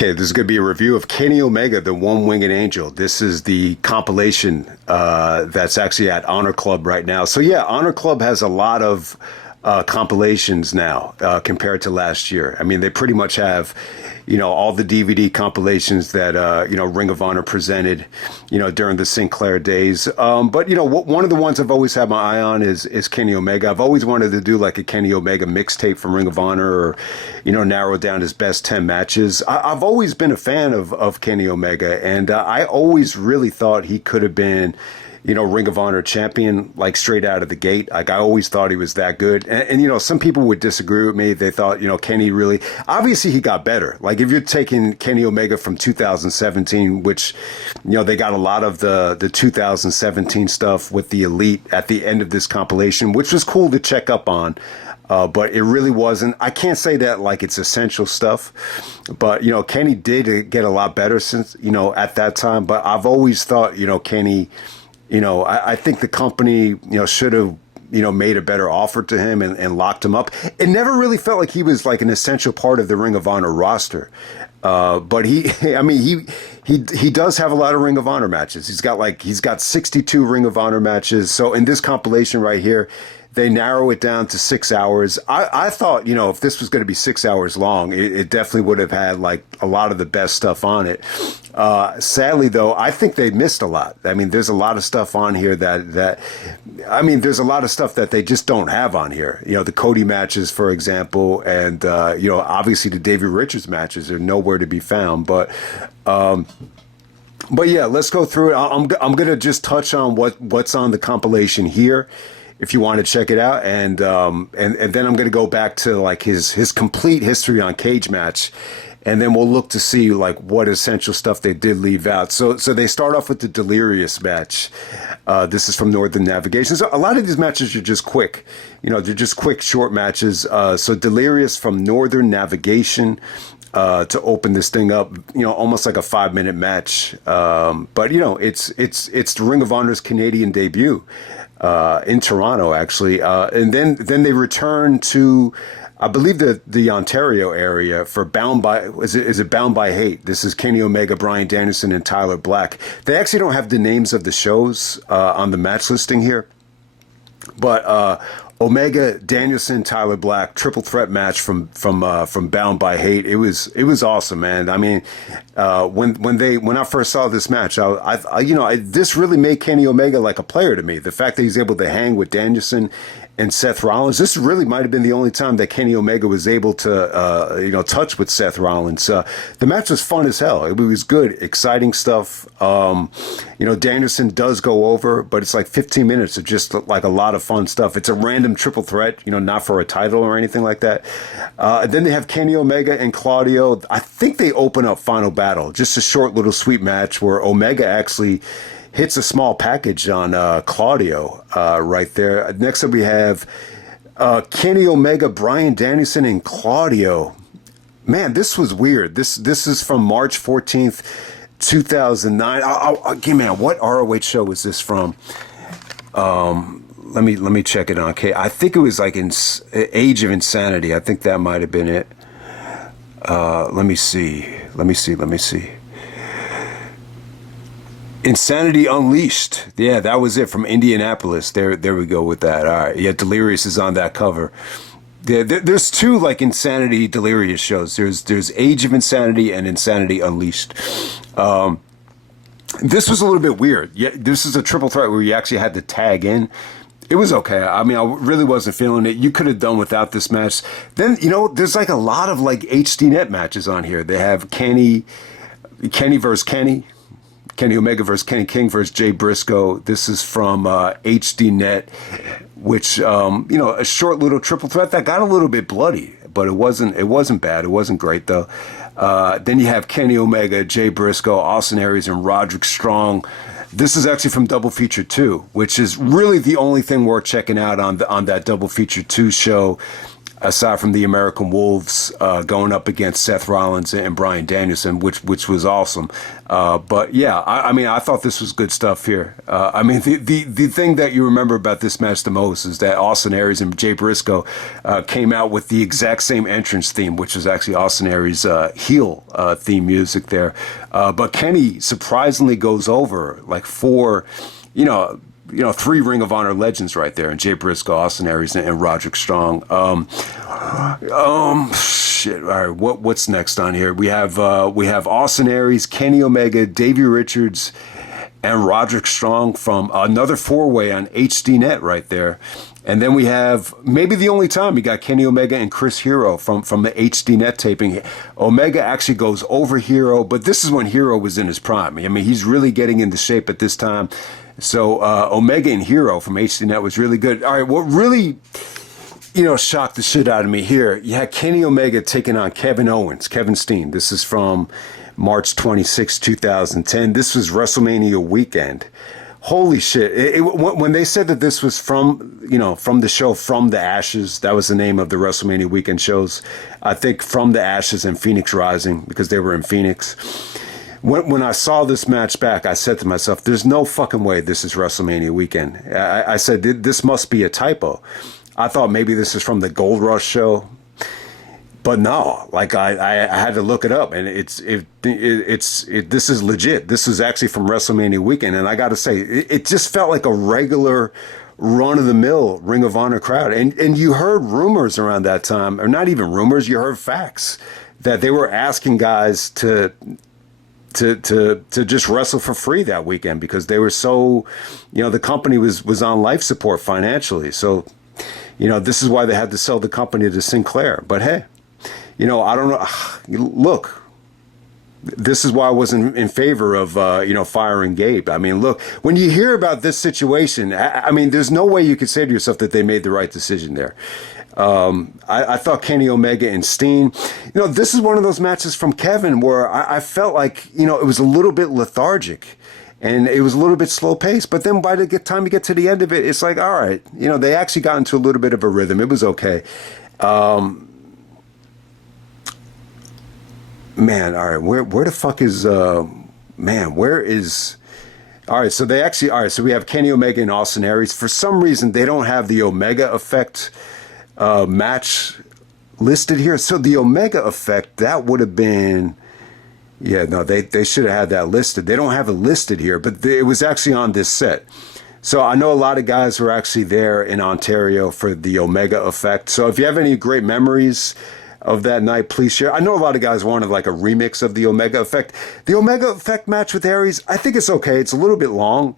Okay, this is going to be a review of Kenny Omega, the One-Winged Angel. This is the compilation that's actually at Honor Club right now. So yeah, Honor Club has a lot of compilations now compared to last year. I mean, they pretty much have, all the DVD compilations that, Ring of Honor presented, during the Sinclair days. But, one of the ones I've always had my eye on is Kenny Omega. I've always wanted to do like a Kenny Omega mixtape from Ring of Honor or, narrow down his best 10 matches. I've always been a fan of Kenny Omega, and I always really thought he could have been, Ring of Honor champion, like straight out of the gate. Like I always thought he was that good. And some people would disagree with me. They thought, Kenny really, obviously he got better. Like if you're taking Kenny Omega from 2017, which, they got a lot of the 2017 stuff with the Elite at the end of this compilation, which was cool to check up on. But it really wasn't. I can't say that like it's essential stuff, but, Kenny did get a lot better since, at that time. But I've always thought, Kenny, I think the company, should have, made a better offer to him and locked him up. It never really felt like he was like an essential part of the Ring of Honor roster. But he does have a lot of Ring of Honor matches. He's got 62 Ring of Honor matches. So in this compilation right here, they narrow it down to 6 hours. I thought, if this was going to be 6 hours long, it definitely would have had like a lot of the best stuff on it. Sadly, though, I think they missed a lot. I mean, there's a lot of stuff on here there's a lot of stuff that they just don't have on here. The Cody matches, for example, and, obviously the Davey Richards matches are nowhere to be found. But yeah, let's go through it. I'm going to just touch on what's on the compilation here, if you want to check it out, and then I'm going to go back to like his complete history on Cage Match, and then we'll look to see like what essential stuff they did leave out. So they start off with the Delirious match. This is from Northern Navigation. So a lot of these matches are just quick. They're just quick, short matches. So Delirious from Northern Navigation to open this thing up. Almost like a 5-minute match. But it's the Ring of Honor's Canadian debut. In Toronto, actually, and then they return to, I believe, the Ontario area for Bound by is it Bound by Hate? This is Kenny Omega, Bryan Danielson, and Tyler Black. They actually don't have the names of the shows on the match listing here, but Omega, Danielson, Tyler Black, triple threat match from Bound by Hate. It was awesome, man. I mean, when I first saw this match, this really made Kenny Omega like a player to me. The fact that he's able to hang with Danielson and Seth Rollins, this really might have been the only time that Kenny Omega was able to touch with Seth Rollins. The match was fun as hell. It was good, exciting stuff. Danielson does go over, but it's like 15 minutes of just like a lot of fun stuff. It's a random triple threat, not for a title or anything like that. Then they have Kenny Omega and Claudio. I think they open up Final Battle, just a short little sweet match where Omega actually hits a small package on Claudio right there. Next up we have Kenny Omega, Bryan Danielson, and Claudio. Man, this was weird. This is from March 14th, 2009. Man, what ROH show was this from? Let me check it on. Okay, I think it was like in Age of Insanity. I think that might have been it. Let me see. Insanity Unleashed. Yeah, that was it, from Indianapolis. There we go with that. All right. Yeah, Delirious is on that cover. There's two like Insanity Delirious shows. There's Age of Insanity and Insanity Unleashed. This was a little bit weird. Yeah, this is a triple threat where you actually had to tag in. It was okay. I mean, I really wasn't feeling it. You could have done without this match. Then, there's like a lot of like HDNet matches on here. They have Kenny versus Kenny Omega versus Kenny King versus Jay Briscoe. This is from HDNet, which, a short little triple threat that got a little bit bloody, but it wasn't bad. It wasn't great though. Then you have Kenny Omega, Jay Briscoe, Austin Aries, and Roderick Strong. This is actually from Double Feature 2, which is really the only thing worth checking out on that Double Feature 2 show. aside from the American Wolves going up against Seth Rollins and Bryan Danielson, which was awesome. But yeah, I mean, I thought this was good stuff here. I mean, the thing that you remember about this match the most is that Austin Aries and Jay Briscoe came out with the exact same entrance theme, which was actually Austin Aries' heel theme music there. But Kenny surprisingly goes over like four, three Ring of Honor legends right there, and Jay Briscoe, Austin Aries, and Roderick Strong. Shit. All right, what's next on here? We have Austin Aries, Kenny Omega, Davey Richards, and Roderick Strong from another four-way on HDNet right there. And then we have maybe the only time we got Kenny Omega and Chris Hero from the HDNet taping. Omega actually goes over Hero, but this is when Hero was in his prime. I mean, he's really getting into shape at this time. So Omega and Hero from HDNet was really good. All right, what really, shocked the shit out of me here, you had Kenny Omega taking on Kevin Steen. This is from March 26, 2010. This was WrestleMania weekend. Holy shit. When they said that this was from the show From the Ashes, that was the name of the WrestleMania weekend shows. I think From the Ashes and Phoenix Rising, because they were in Phoenix. When I saw this match back, I said to myself, there's no fucking way this is WrestleMania weekend. I said, this must be a typo. I thought maybe this is from the Gold Rush show. But no, like I had to look it up, and this is legit. This is actually from WrestleMania weekend, and I got to say, it just felt like a regular run-of-the-mill Ring of Honor crowd. And you heard rumors around that time, or not even rumors, you heard facts, that they were asking guys to just wrestle for free that weekend because they were so, the company was on life support financially. So, this is why they had to sell the company to Sinclair. But hey, I don't know. Look, this is why I wasn't in favor of, firing Gabe. I mean, look, when you hear about this situation, I mean, there's no way you could say to yourself that they made the right decision there. I thought Kenny Omega and Steen, this is one of those matches from Kevin where I felt like, it was a little bit lethargic and it was a little bit slow paced. But then by the time you get to the end of it, it's like, all right, they actually got into a little bit of a rhythm. It was okay. Man, all right, where the fuck is, where is... All right, so so we have Kenny Omega and Austin Aries. For some reason, they don't have the Omega Effect match listed here. So the Omega Effect, that would have been, they should have had that listed. They don't have it listed here, but it was actually on this set. So I know a lot of guys were actually there in Ontario for the Omega Effect. So if you have any great memories of that night, please share. I know a lot of guys wanted like a remix of the Omega Effect. The Omega Effect match with Aries, I think it's okay. It's a little bit long.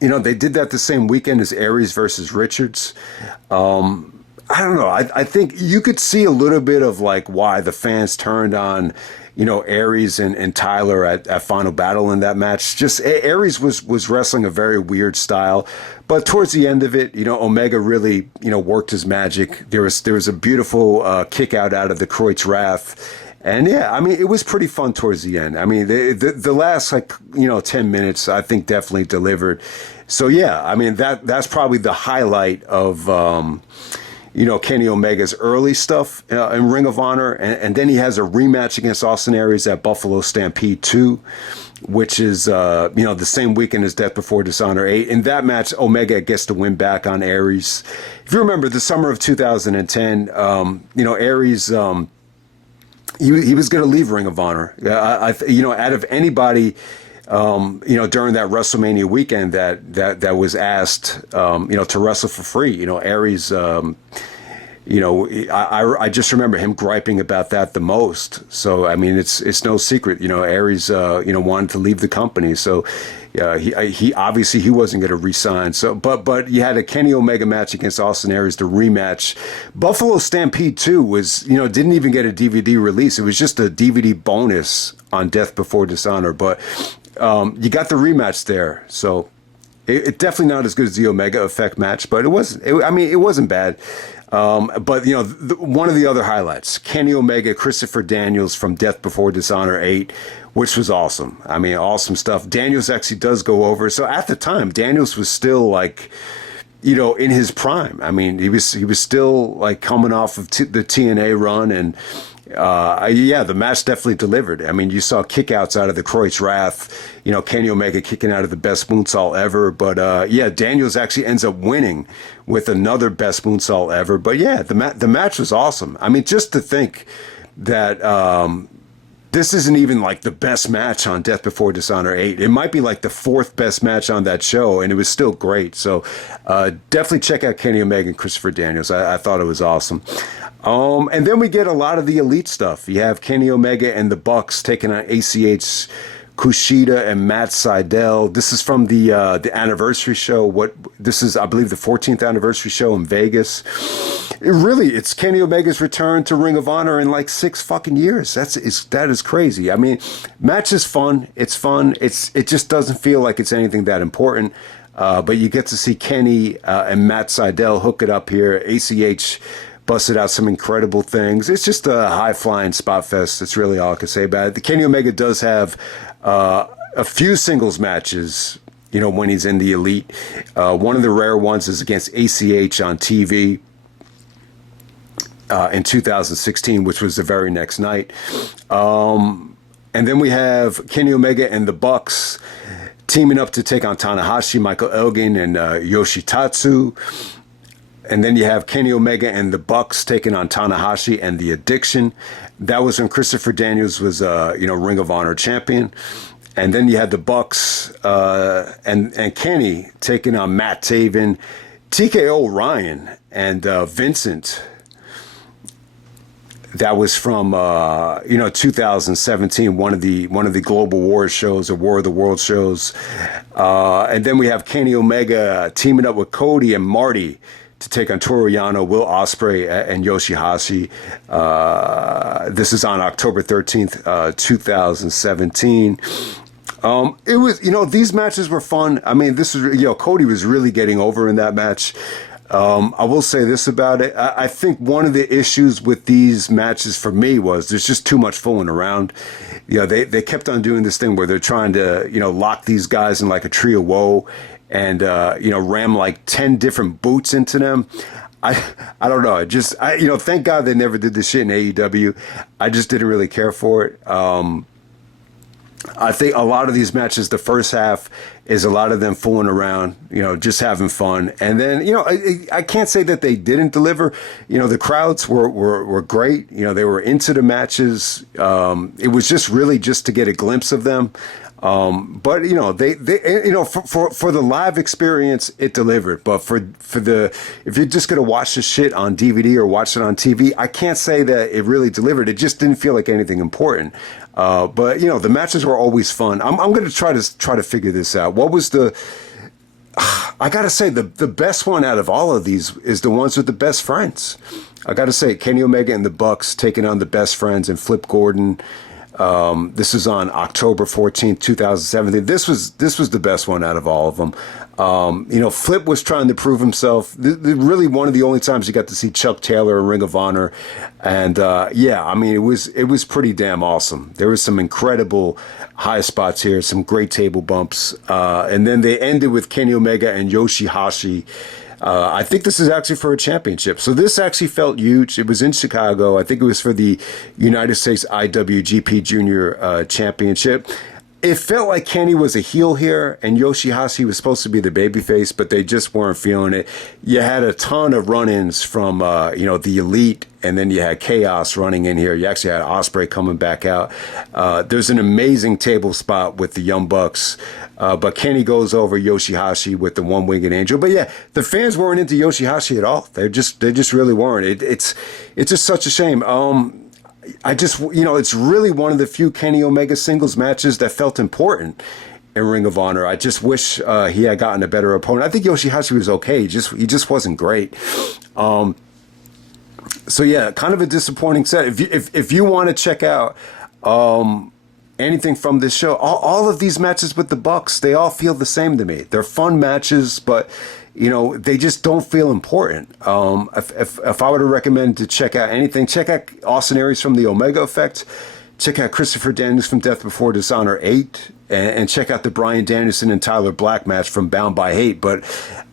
They did that the same weekend as Aries versus Richards. I don't know. I think you could see a little bit of like why the fans turned on, Aries and Tyler at Final Battle in that match. Just Aries was wrestling a very weird style, but towards the end of it, Omega really, worked his magic. There was a beautiful kick out of the Kreutz Wrath. And yeah, I mean, it was pretty fun towards the end. I mean, the last 10 minutes, I think definitely delivered. So yeah, I mean, that's probably the highlight of, Kenny Omega's early stuff in Ring of Honor. And then he has a rematch against Austin Aries at Buffalo Stampede 2, which is, the same weekend as Death Before Dishonor 8. In that match, Omega gets to win back on Aries. If you remember the summer of 2010, Aries, he was going to leave Ring of Honor. Out of anybody, during that WrestleMania weekend that was asked, to wrestle for free, Aries, I just remember him griping about that the most. So, I mean, it's no secret, Aries, wanted to leave the company. So, he obviously he wasn't going to resign. So, but you had a Kenny Omega match against Austin Aries, the rematch. Buffalo Stampede 2 was, didn't even get a DVD release. It was just a DVD bonus on Death Before Dishonor. But you got the rematch there. So it definitely not as good as the Omega Effect match, but it wasn't bad. But one of the other highlights, Kenny Omega, Christopher Daniels from Death Before Dishonor 8, which was awesome. I mean, awesome stuff. Daniels actually does go over. So at the time, Daniels was still like, in his prime. I mean, he was still like coming off of the TNA run, and yeah, the match definitely delivered. I mean, you saw kickouts out of the Kreutz Wrath, Kenny Omega kicking out of the best moonsault ever. But yeah, Daniels actually ends up winning with another best moonsault ever. But yeah, the match was awesome. I mean, just to think that this isn't even like the best match on Death Before Dishonor 8. It might be like the fourth best match on that show, and it was still great. So definitely check out Kenny Omega and Christopher Daniels. I thought it was awesome. And then we get a lot of the elite stuff. You have Kenny Omega and the Bucks taking on ACH, Kushida, and Matt Sydal. This is from the anniversary show. This is, I believe, the 14th anniversary show in Vegas. It's Kenny Omega's return to Ring of Honor in like 6 fucking years. That is crazy. I mean, match is fun. It's fun. It just doesn't feel like it's anything that important. But you get to see Kenny and Matt Sydal hook it up here. ACH busted out some incredible things. It's just a high-flying spot fest. That's really all I can say about it. The Kenny Omega does have a few singles matches, when he's in the Elite. One of the rare ones is against ACH on TV in 2016, which was the very next night. And then we have Kenny Omega and the Bucks teaming up to take on Tanahashi, Michael Elgin, and Yoshitatsu. And then you have Kenny Omega and the Bucks taking on Tanahashi and the Addiction. That was when Christopher Daniels was, Ring of Honor champion. And then you had the Bucks and Kenny taking on Matt Taven, TKO Ryan, and Vincent. That was from 2017, one of the Global War shows, or War of the World shows. And then we have Kenny Omega teaming up with Cody and Marty to take on Toru Yano, Will Ospreay, and Yoshihashi. This is on October 13th, 2017. It was, these matches were fun. I mean, this is, Cody was really getting over in that match. I will say this about it. I think one of the issues with these matches for me was there's just too much fooling around. They kept on doing this thing where they're trying to, lock these guys in like a tree of woe and, ram like 10 different boots into them. I don't know. Thank God they never did this shit in AEW. I just didn't really care for it. I think a lot of these matches, the first half is a lot of them fooling around, just having fun. And then, I can't say that they didn't deliver. The crowds were great. They were into the matches. It was just really just to get a glimpse of them. But they for the live experience, it delivered. But if you're just gonna watch the shit on DVD or watch it on TV, I can't say that it really delivered. It just didn't feel like anything important. But the matches were always fun. I'm gonna try to figure this out. What was I gotta say the best one out of all of these is the ones with the best friends. I gotta say Kenny Omega and the Bucks taking on the Best Friends and Flip Gordon. This is on October 14th, 2017. This was the best one out of all of them. Flip was trying to prove himself. Really one of the only times you got to see Chuck Taylor in Ring of Honor. And, it was pretty damn awesome. There was some incredible high spots here, some great table bumps. And then they ended with Kenny Omega and Yoshihashi. I think this is actually for a championship. So this actually felt huge. It was in Chicago. I think it was for the United States IWGP Junior Championship. It felt like Kenny was a heel here and Yoshihashi was supposed to be the babyface, but they just weren't feeling it. You had a ton of run-ins from, the Elite, and then you had Chaos running in here. You actually had Ospreay coming back out. There's an amazing table spot with the Young Bucks, but Kenny goes over Yoshihashi with the one-winged angel. But yeah, the fans weren't into Yoshihashi at all. They just really weren't. It's just such a shame. It's really one of the few Kenny Omega singles matches that felt important in Ring of Honor. I just wish he had gotten a better opponent. I think Yoshihashi was okay. He just wasn't great. So yeah, kind of a disappointing set. If you want to check out anything from this show, all of these matches with the Bucks, they all feel the same to me. They're fun matches, but they just don't feel important. If I were to recommend to check out anything, check out Austin Aries from the Omega Effect, check out Christopher Daniels from Death Before Dishonor 8, and check out the Bryan Danielson and Tyler Black match from Bound by Hate. But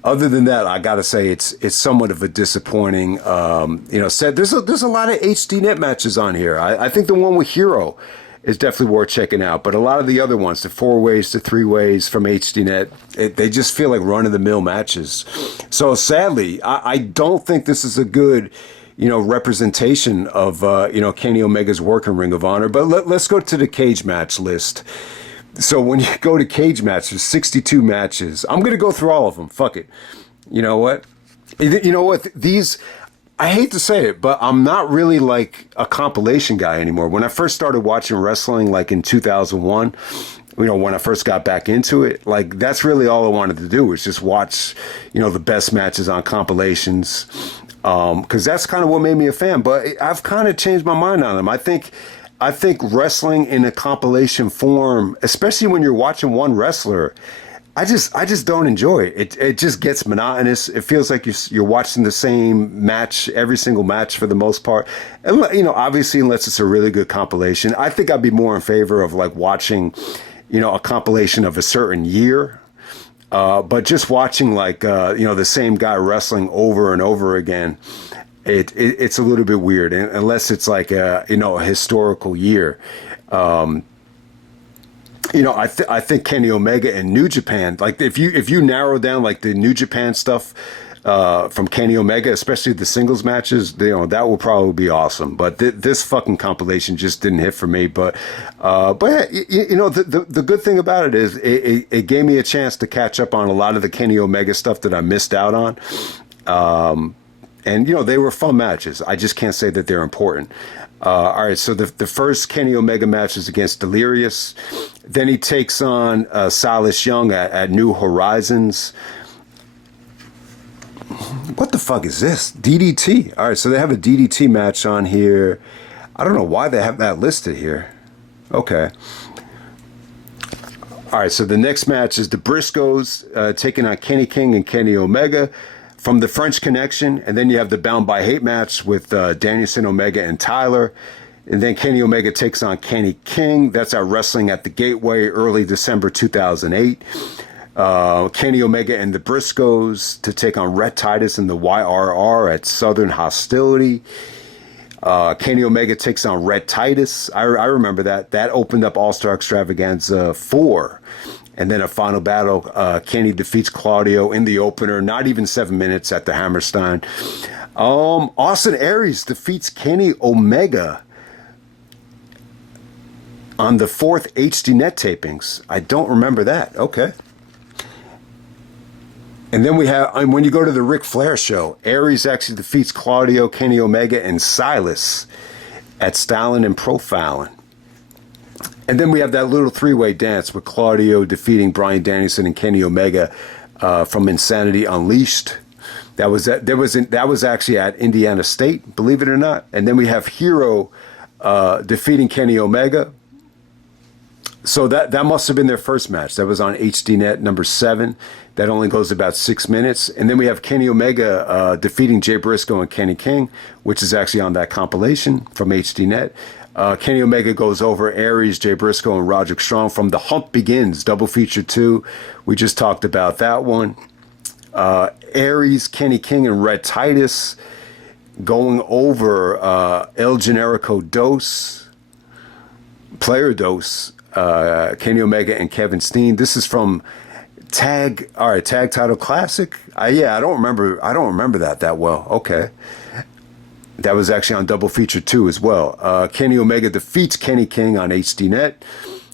Other than that, I gotta say it's somewhat of a disappointing. Said there's a lot of HD net matches on here. I think the one with Hero is definitely worth checking out. But a lot of the other ones, the 4-ways to 3-ways from HDNet, they just feel like run-of-the-mill matches. So sadly, I don't think this is a good, representation of, Kenny Omega's work in Ring of Honor. But let's go to the cage match list. So when you go to cage match, there's 62 matches. I'm going to go through all of them. Fuck it. You know what? These... I hate to say it, but I'm not really like a compilation guy anymore. When I first started watching wrestling, like in 2001, when I first got back into it, like that's really all I wanted to do was just watch, the best matches on compilations. Cause that's kind of what made me a fan, but I've kind of changed my mind on them. I think wrestling in a compilation form, especially when you're watching one wrestler, I just don't enjoy it. It just gets monotonous. It feels like you're watching the same match, every single match for the most part. And, obviously, unless it's a really good compilation, I think I'd be more in favor of like watching, a compilation of a certain year. But just watching like, the same guy wrestling over and over again, it's a little bit weird, unless it's like a historical year. I think Kenny Omega and New Japan, like if you narrow down like the New Japan stuff from Kenny Omega, especially the singles matches, that will probably be awesome. But this fucking compilation just didn't hit for me. But the good thing about it is it gave me a chance to catch up on a lot of the Kenny Omega stuff that I missed out on. And they were fun matches. I just can't say that they're important. All right, so the first Kenny Omega match is against Delirious. Then he takes on Silas Young at New Horizons. What the fuck is this? DDT. All right, so they have a DDT match on here. I don't know why they have that listed here. Okay. All right, so the next match is the Briscoes taking on Kenny King and Kenny Omega from the French Connection. And then you have the Bound by Hate match with Danielson, Omega, and Tyler. And then Kenny Omega takes on Kenny King. That's at Wrestling at the Gateway, early December 2008. Kenny Omega and the Briscoes to take on Rhett Titus and the YRR at Southern Hostility. Kenny Omega takes on Rhett Titus. I remember that. That opened up All-Star Extravaganza 4. And then a final battle, Kenny defeats Claudio in the opener, not even 7 minutes at the Hammerstein. Austin Aries defeats Kenny Omega on the 4th HDNet tapings. I don't remember that. Okay. And then we have, when you go to the Ric Flair show, Aries actually defeats Claudio, Kenny Omega, and Silas at Styling and Profiling. And then we have that little 3-way dance with Claudio defeating Bryan Danielson and Kenny Omega from Insanity Unleashed. That was actually at Indiana State, believe it or not. And then we have Hero defeating Kenny Omega. So that must have been their first match. That was on HDNet number 7. That only goes about 6 minutes. And then we have Kenny Omega defeating Jay Briscoe and Kenny King, which is actually on that compilation from HDNet. Kenny Omega goes over Aries, Jay Briscoe, and Roderick Strong from The Hump Begins, double feature 2. We just talked about that one. Aries, Kenny King, and Rhett Titus going over El Generico Dos, Player Dos, Kenny Omega and Kevin Steen. This is from Tag Title Classic. I don't remember that well. Okay. That was actually on double feature 2 as well. Kenny Omega defeats Kenny King on HDNet.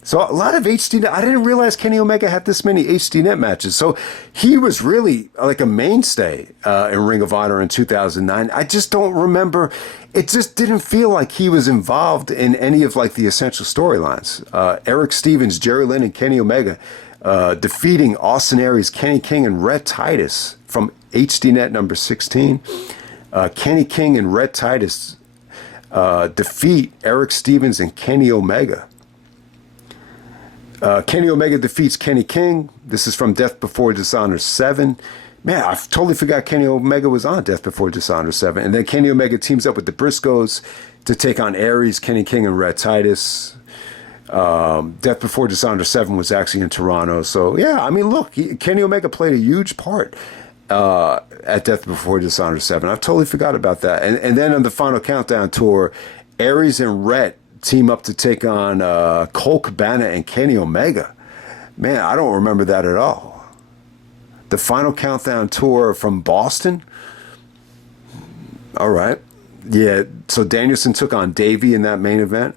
So a lot of HDNet. I didn't realize Kenny Omega had this many HDNet matches. So he was really like a mainstay in Ring of Honor in 2009. I just don't remember. It just didn't feel like he was involved in any of like the essential storylines. Eric Stevens, Jerry Lynn, and Kenny Omega defeating Austin Aries, Kenny King, and Rhett Titus from HDNet number 16. Kenny King and Rhett Titus defeat Eric Stevens and Kenny Omega. Kenny Omega defeats Kenny King. This is from Death Before Dishonor 7. Man, I totally forgot Kenny Omega was on Death Before Dishonor 7. And then Kenny Omega teams up with the Briscoes to take on Aries, Kenny King, and Rhett Titus. Death Before Dishonor 7 was actually in Toronto. So, yeah, I mean, look, Kenny Omega played a huge part at Death Before Dishonor 7. I totally forgot about that. And then on the Final Countdown tour, Aries and Rhett team up to take on Colt Cabana and Kenny Omega. Man, I don't remember that at all. The Final Countdown tour from Boston. All right. Yeah, so Danielson took on Davey in that main event.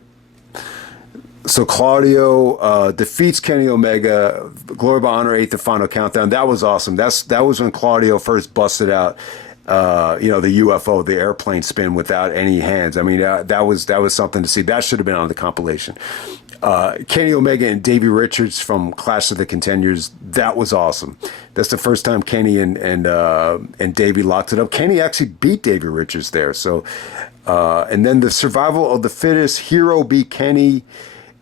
So Claudio defeats Kenny Omega. Glory by Honor 8, the Final Countdown. That was awesome. That was when Claudio first busted out, the UFO, the airplane spin without any hands. I mean, that was something to see. That should have been on the compilation. Kenny Omega and Davey Richards from Clash of the Contenders. That was awesome. That's the first time Kenny and Davey locked it up. Kenny actually beat Davey Richards there. So, and then the Survival of the Fittest. Hero beat Kenny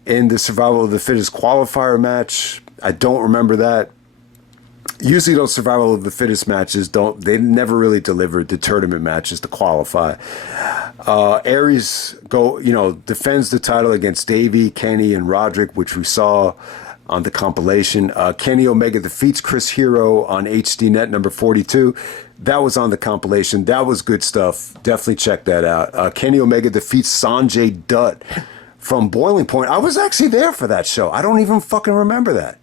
in the Survival of the Fittest qualifier match. I don't remember that. Usually those Survival of the Fittest matches they never really delivered the tournament matches to qualify. Aries defends the title against Davey, Kenny, and Roderick, which we saw on the compilation. Kenny Omega defeats Chris Hero on HDNet number 42. That was on the compilation. That was good stuff. Definitely check that out. Kenny Omega defeats Sanjay Dutt from Boiling Point. I was actually there for that show. I don't even fucking remember that.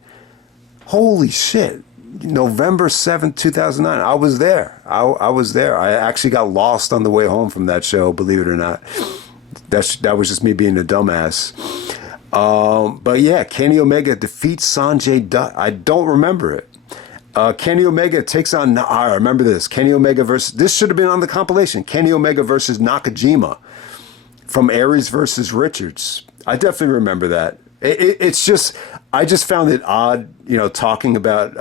Holy shit. November 7th, 2009. I was there. I was there. I actually got lost on the way home from that show, believe it or not. That was just me being a dumbass. But yeah, Kenny Omega defeats Sanjay Dutt. I don't remember it. Kenny Omega takes on... I remember this. Kenny Omega versus... This should have been on the compilation. Kenny Omega versus Nakajima from Aries versus Richards. I definitely remember that. It's just... I just found it odd, talking about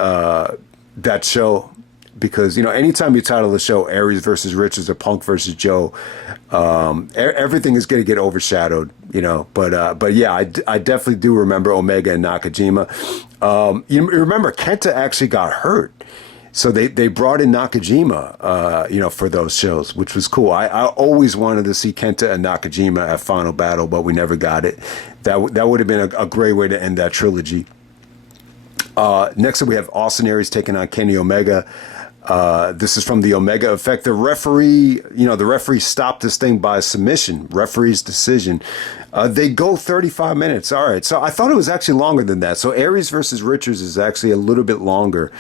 that show because, anytime you title the show Aries versus Richards or Punk versus Joe, everything is going to get overshadowed, But yeah, I definitely do remember Omega and Nakajima. You remember Kenta actually got hurt. So they brought in Nakajima, for those shows, which was cool. I always wanted to see Kenta and Nakajima at Final Battle, but we never got it. That would have been a great way to end that trilogy. Next up, we have Austin Aries taking on Kenny Omega. This is from the Omega Effect. The referee stopped this thing by submission, referee's decision. They go 35 minutes. All right. So I thought it was actually longer than that. So Aries versus Richards is actually a little bit longer.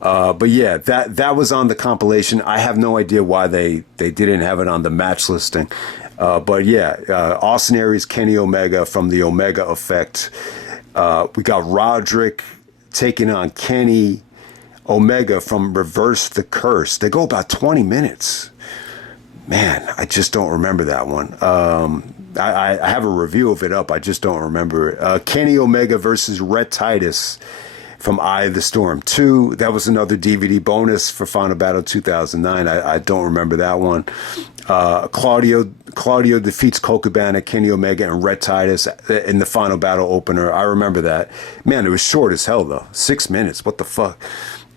But yeah, that was on the compilation. I have no idea why they didn't have it on the match listing. But yeah, Austin Aries, Kenny Omega from the Omega Effect. We got Roderick taking on Kenny Omega from Reverse the Curse. They go about 20 minutes. Man, I just don't remember that one. I have a review of it up. I just don't remember it. Kenny Omega versus Rhett Titus from Eye of the Storm 2. That was another DVD bonus for Final Battle 2009. I don't remember that one. Claudio defeats Colt Cabana, Kenny Omega, and Rhett Titus in the Final Battle opener. I remember that. Man, it was short as hell, though. 6 minutes. What the fuck?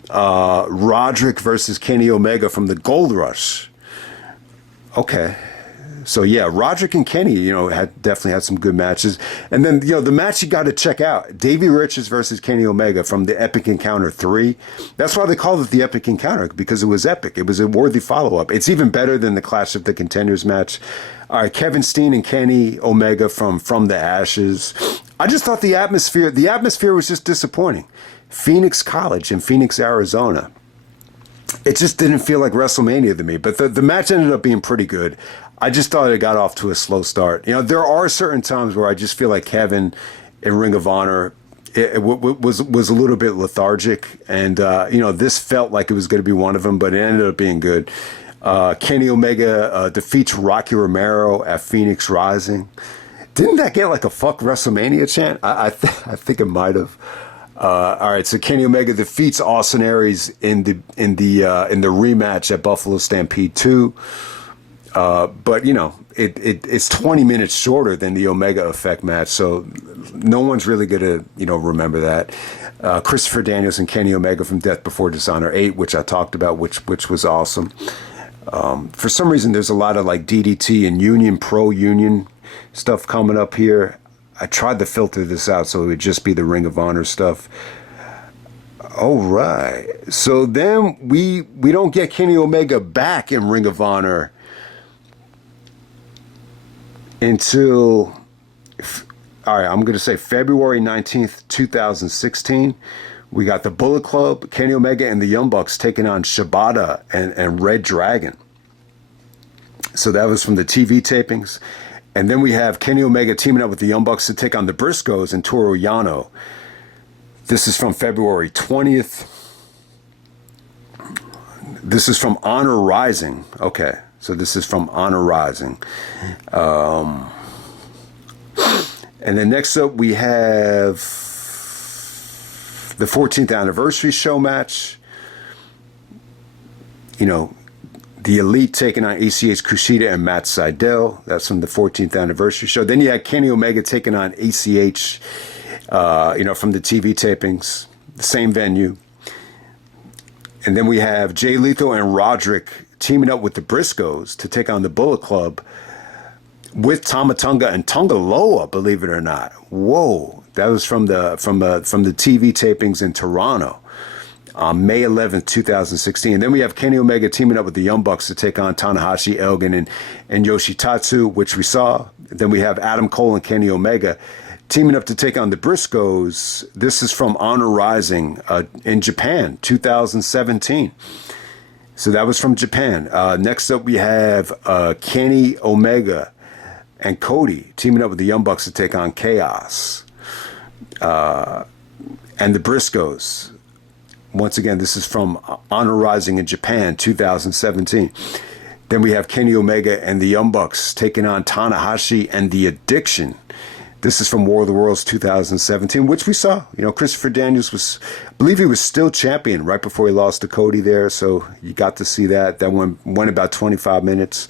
Roderick versus Kenny Omega from the Gold Rush. Okay. So yeah, Roderick and Kenny, definitely had some good matches. And then, the match you got to check out, Davey Richards versus Kenny Omega from the Epic Encounter 3. That's why they called it the Epic Encounter, because it was epic. It was a worthy follow-up. It's even better than the Clash of the Contenders match. All right, Kevin Steen and Kenny Omega from the Ashes. I just thought the atmosphere was just disappointing. Phoenix College in Phoenix, Arizona. It just didn't feel like WrestleMania to me, but the match ended up being pretty good. I just thought it got off to a slow start. There are certain times where I just feel like Kevin in Ring of Honor was a little bit lethargic, and this felt like it was going to be one of them, but it ended up being good. Kenny Omega defeats Rocky Romero at Phoenix Rising. Didn't that get like a fuck WrestleMania chant? I think it might have. All right, so Kenny Omega defeats Austin Aries in the rematch at Buffalo Stampede 2. But it's 20 minutes shorter than the Omega Effect match, so no one's really gonna remember that. Christopher Danielson, Kenny Omega from Death Before Dishonor 8, which I talked about, which was awesome. For some reason, there's a lot of like DDT and Union Pro Union stuff coming up here. I tried to filter this out so it would just be the Ring of Honor stuff. All right. So then we don't get Kenny Omega back in Ring of Honor until, all right, I'm going to say February 19th, 2016. We got the Bullet Club, Kenny Omega, and the Young Bucks taking on Shibata and Red Dragon. So that was from the TV tapings. And then we have Kenny Omega teaming up with the Young Bucks to take on the Briscoes and Toru Yano. This is from February 20th. This is from Honor Rising. Okay, so this is from Honor Rising. And then next up we have the 14th anniversary show match. You know, the Elite taking on ACH Kushida and Matt Sydal. That's from the 14th anniversary show. Then you had Kenny Omega taking on ACH, from the TV tapings, the same venue. And then we have Jay Lethal and Roderick teaming up with the Briscoes to take on the Bullet Club with Tama Tonga and Tonga Loa, believe it or not. Whoa. That was from the TV tapings in Toronto on May 11th, 2016. And then we have Kenny Omega teaming up with the Young Bucks to take on Tanahashi, Elgin, and Yoshitatsu, which we saw. Then we have Adam Cole and Kenny Omega teaming up to take on the Briscoes. This is from Honor Rising in Japan, 2017. So that was from Japan. Next up, we have Kenny Omega and Cody teaming up with the Young Bucks to take on Chaos and the Briscoes. Once again, this is from Honor Rising in Japan, 2017. Then we have Kenny Omega and the Young Bucks taking on Tanahashi and the Addiction. This is from War of the Worlds 2017, which we saw. You know, Christopher Daniels I believe he was still champion right before he lost to Cody there. So you got to see that. That one went about 25 minutes.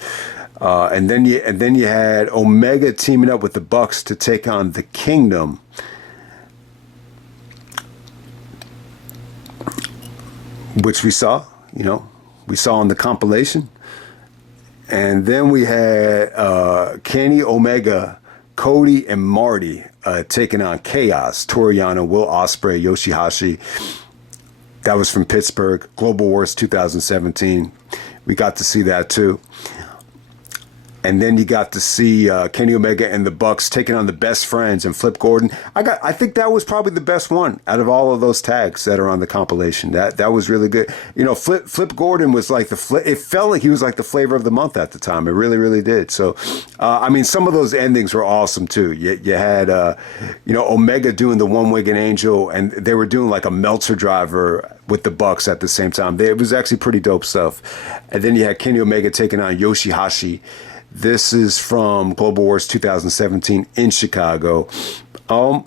And then you had Omega teaming up with the Bucks to take on the Kingdom. Which we saw on the compilation. And then we had Kenny Omega, Cody, and Marty taking on Chaos, Toru Yano, Will Ospreay, Yoshihashi. That was from Pittsburgh, Global Wars 2017. We got to see that too. And then you got to see Kenny Omega and the Bucks taking on the Best Friends and Flip Gordon. I think that was probably the best one out of all of those tags that are on the compilation. That was really good. You know, Flip Gordon was like it felt like he was like the flavor of the month at the time. It really, really did. So, some of those endings were awesome too. You had, Omega doing the one-winged angel, and they were doing like a Meltzer driver with the Bucks at the same time. It was actually pretty dope stuff. And then you had Kenny Omega taking on Yoshihashi. This is from Global Wars 2017 in Chicago.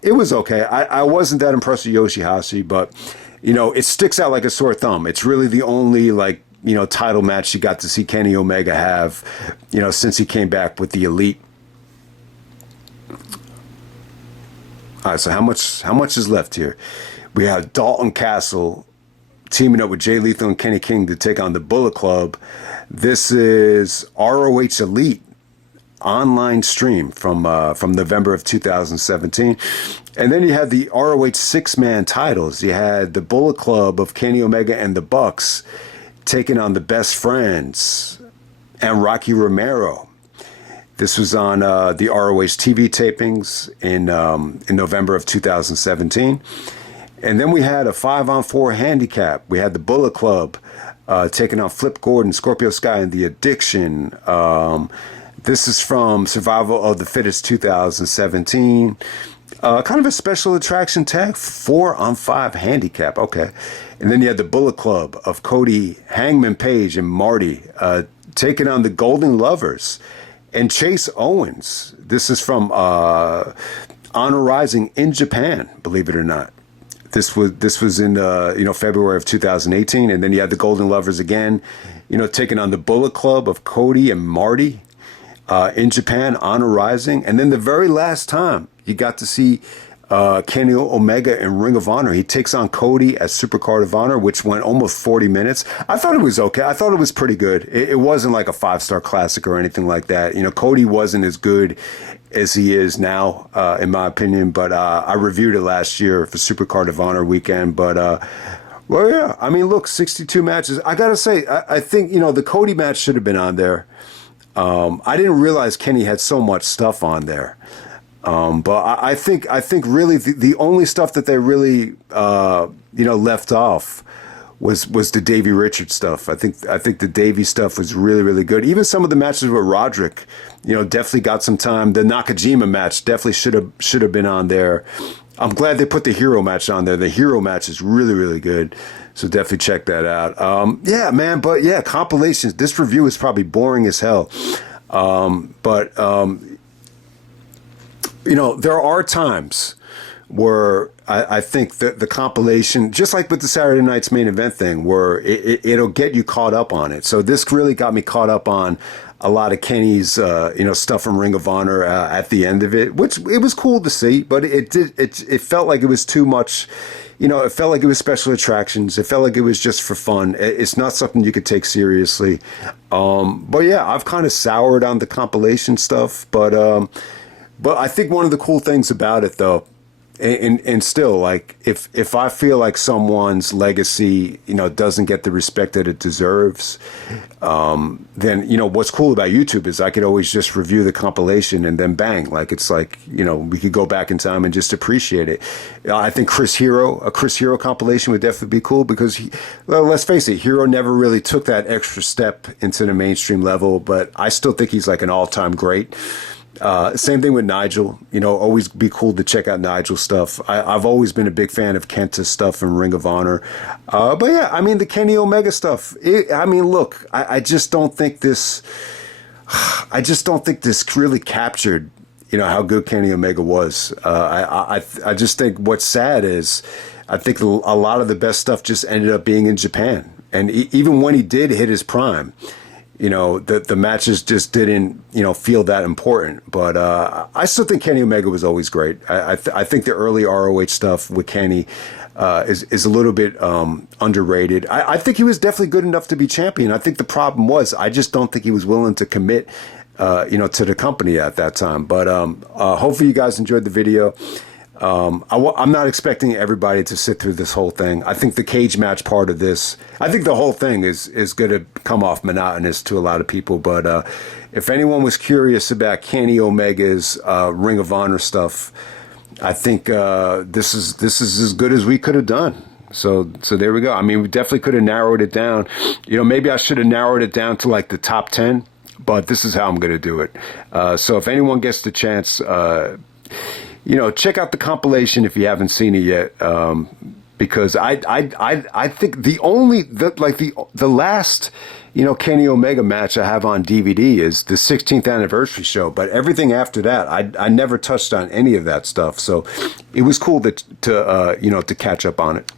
It was okay. I wasn't that impressed with Yoshihashi, but, it sticks out like a sore thumb. It's really the only, title match you got to see Kenny Omega have, since he came back with the Elite. All right, so how much is left here? We have Dalton Castle teaming up with Jay Lethal and Kenny King to take on the Bullet Club. This is ROH Elite online stream from November of 2017. And then you had the ROH six-man titles. You had the Bullet Club of Kenny Omega and the Bucks taking on the Best Friends and Rocky Romero. This was on the ROH TV tapings in November of 2017. And then we had a 5-on-4 handicap. We had the Bullet Club taking on Flip Gordon, Scorpio Sky, and the Addiction. This is from Survival of the Fittest 2017. Kind of a special attraction tag, 4-on-5 handicap. Okay. And then you had the Bullet Club of Cody, Hangman Page, and Marty taking on the Golden Lovers and Chase Owens. This is from Honor Rising in Japan, believe it or not. This was in February of 2018, and then you had the Golden Lovers again, taking on the Bullet Club of Cody and Marty in Japan, Honor Rising, and then the very last time you got to see Kenny Omega in Ring of Honor. He takes on Cody at Supercard of Honor, which went almost 40 minutes. I thought it was okay. I thought it was pretty good. It wasn't like a 5-star classic or anything like that. Cody wasn't as good as he is now, in my opinion, but I reviewed it last year for Supercard of Honor weekend. But Well, yeah. I mean, look, 62 matches. I gotta say, I think the Cody match should have been on there. I didn't realize Kenny had so much stuff on there. But I think really the only stuff that they really left off was the Davey Richards stuff. I think the Davey stuff was really, really good. Even some of the matches with Roderick, definitely got some time. The Nakajima match definitely should have been on there. I'm glad they put the Hero match on there. The Hero match is really, really good. So definitely check that out. Yeah, man. But yeah, compilations. This review is probably boring as hell. But there are times where I think that the compilation, just like with the Saturday Night's Main Event thing, where it'll get you caught up on it. So this really got me caught up on a lot of Kenny's, stuff from Ring of Honor at the end of it, which it was cool to see, but it felt like it was too much. It felt like it was special attractions. It felt like it was just for fun. It's not something you could take seriously. But yeah, I've kind of soured on the compilation stuff, but I think one of the cool things about it, though, and still, like, if I feel like someone's legacy, doesn't get the respect that it deserves, then, what's cool about YouTube is I could always just review the compilation and then bang. Like, it's like, we could go back in time and just appreciate it. I think a Chris Hero compilation would definitely be cool because, let's face it, Hero never really took that extra step into the mainstream level, but I still think he's like an all-time great. Same thing with Nigel. Always be cool to check out Nigel's stuff. I've always been a big fan of Kenta's stuff in Ring of Honor. But yeah, I mean, the Kenny Omega stuff. Look, I just don't think this. I just don't think this really captured, how good Kenny Omega was. I just think what's sad is, I think a lot of the best stuff just ended up being in Japan, and even when he did hit his prime. The matches just didn't, feel that important. But I still think Kenny Omega was always great. I think the early ROH stuff with Kenny is a little bit underrated. I think he was definitely good enough to be champion. I think the problem was I just don't think he was willing to commit, to the company at that time. But hopefully you guys enjoyed the video. I'm not expecting everybody to sit through this whole thing. I think the cage match part of this, I think the whole thing is going to come off monotonous to a lot of people. But if anyone was curious about Kenny Omega's Ring of Honor stuff, I think this is as good as we could have done. So there we go. I mean, we definitely could have narrowed it down. Maybe I should have narrowed it down to like the top 10, but this is how I'm going to do it. So if anyone gets the chance, check out the compilation if you haven't seen it yet, because I think the last Kenny Omega match I have on DVD is the 16th anniversary show, but everything after that I never touched on any of that stuff, so it was cool to catch up on it.